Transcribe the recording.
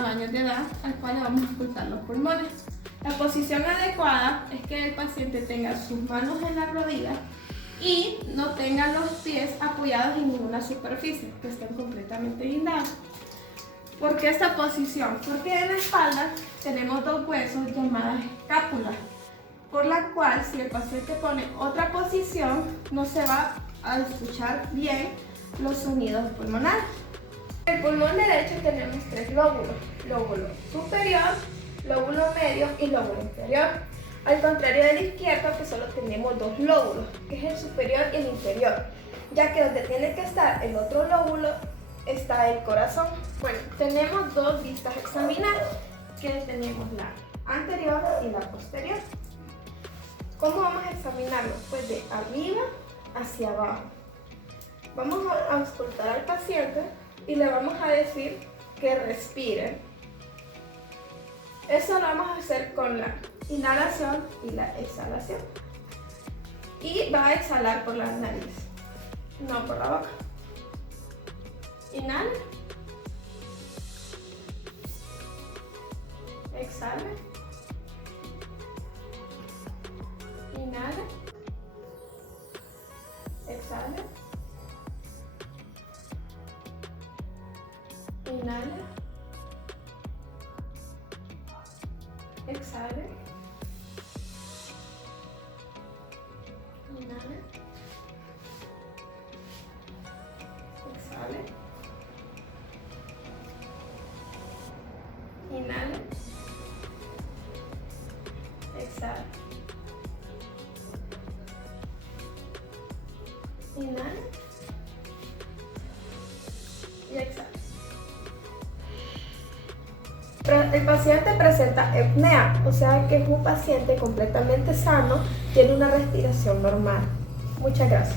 4 años de edad, al cual le vamos a auscultar los pulmones. La posición adecuada es que el paciente tenga sus manos en la rodilla y no tenga los pies apoyados en ninguna superficie, que estén completamente guindados. ¿Por qué esta posición? Porque en la espalda tenemos dos huesos llamadas escápulas, por la cual si el paciente pone otra posición no se va a escuchar bien los sonidos pulmonares. En el pulmón derecho tenemos 3 lóbulos: lóbulo superior, lóbulo medio y lóbulo inferior. Al contrario del izquierdo, que solo tenemos 2 lóbulos, que es el superior y el inferior, ya que donde tiene que estar el otro lóbulo está el corazón. Bueno, tenemos 2 vistas a examinar, que tenemos la anterior y la posterior. ¿Cómo vamos a examinarlo? Pues de arriba hacia abajo. Vamos a auscultar al paciente y le vamos a decir que respire. Eso lo vamos a hacer con la inhalación y la exhalación. Y va a exhalar por la nariz, no por la boca. Inhala. Exhala. Inhala. Exhala. Inhala. Exhala. Inhala. Exhala. Inhala. Exhala. Inhala. Y exhala. El paciente presenta apnea, o sea que es un paciente completamente sano, tiene una respiración normal. Muchas gracias.